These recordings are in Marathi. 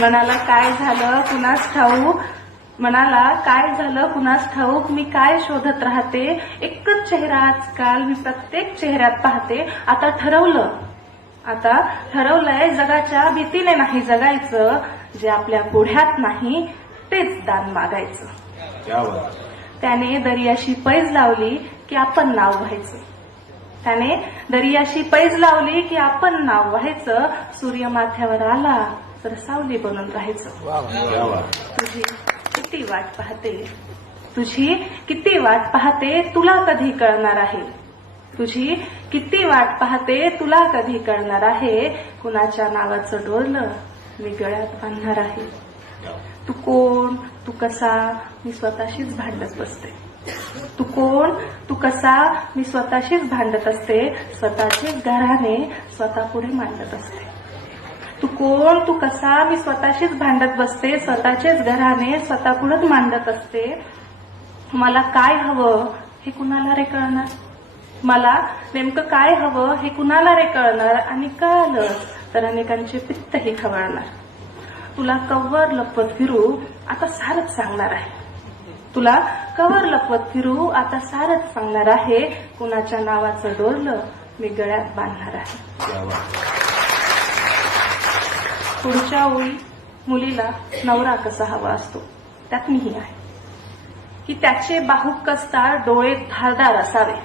मनाला काय झालं कुणास ठाऊक, मनाला काय झालं कुणास ठाऊक, मी काय शोधत राहते, एकच चेहरा आजकाल मी प्रत्येक चेहऱ्यात पाहते. आता ठरवलंय जगाच्या भीतीने नाही जगायचं, जे आपल्या पुढ्यात नाही तेच दान मागायचं. त्याने दर्याशी पैज लावली की आपण नाव व्हायचं, त्याने दर्याशी पैज लावली की आपण नाव व्हायचं. सूर्य माथ्यावर आला तर सावली बनून राहायचं. तुझी किती वाट पाहते, तुझी किती वाट पाहते, तुला कधी कळणार आहे, तुझी किती वाट पाहते, तुला कधी कळणार आहे. कुणाच्या नावाचं डोरलं मी गळ्यात बांधणार आहे. तू कोण, तू कसा, मी स्वतःशीच भांडत बसते. तू कोण, तू कसा, मी स्वतःशीच भांडत असते. स्वतःचेच घराणे स्वतः पुढे मांडत असते. तू कोण, तू कसा, मी स्वतःशीच भांडत बसते. स्वतःचेच घराणे स्वतः पुढेच मांडत असते. मला काय हवं हे कुणाला रे कळणार, मला नेमकं काय हवं हे कुणाला रे कळणार. आणि कळलं तर अनेकांचे पित्तही खवळणार. तुला कव्वर लपवत फिरू आता सारच सांगणार आहे, तुला कव्वर लपवत फिरू आता सारच सांगणार आहे. कुणाच्या नावाचं डोरलं मी गळ्यात बांधणार आहे. पुढच्या ओळी मुलीला नवरा कसा हवा असतो त्यात मीही आहे, की त्याचे बाहू कसदार डोळे धारदार असावे,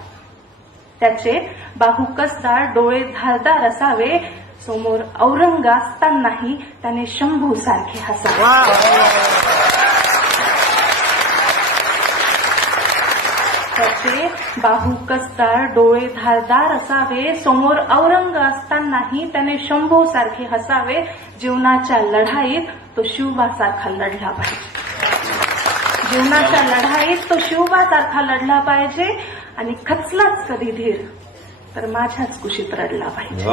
त्याचे बाहू कसदार डोळे धारदार असावे. समोर औरंग असतानाही त्याने शंभू सारखे हसावे. त्याचे बाहू कसदार डोळे धारदार असावे. समोर औरंग असतानाही त्याने शंभू सारखे हसावे. जीवनाच्या लढाईत तो शिवबासारखा लढला पाहिजे, जीवनाच्या लढाईत तो शिवबासारखा लढला पाहिजे. आणि खचलाच कधी धीर तर माझ्याच कुशीत रडला पाहिजे,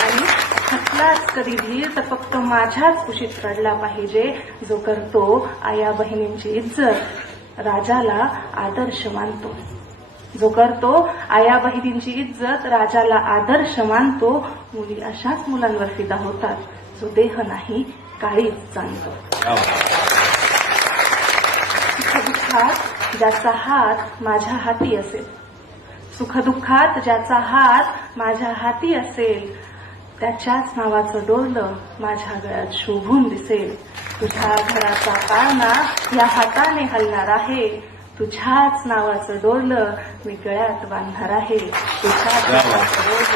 आणि खचलाच कधी धीर तर फक्त माझ्याच कुशीत रडला पाहिजे. जो करतो आया बहिणींची इज्जत राजाला आदर्श मानतो, जो करतो आया बहिणींची इज्जत राजाला आदर्श मानतो. मुली अशाच मुलांवर फिदा होतात जो देह नाही काळीच जाणतो. सुखदुःखात ज्याचा हात माझ्या हाती असेल, सुखदुःखात ज्याचा हात माझ्या हाती असेल, त्याच्याच नावाचं डोरलं माझ्या गळ्यात शोभून दिसेल. तुझ्या घराचा पाळणा या हाताने हलणार आहे, तुझ्याच नावाचं डोरलं मी गळ्यात बांधणार आहे. तुझ्याच नावाचं डोरलं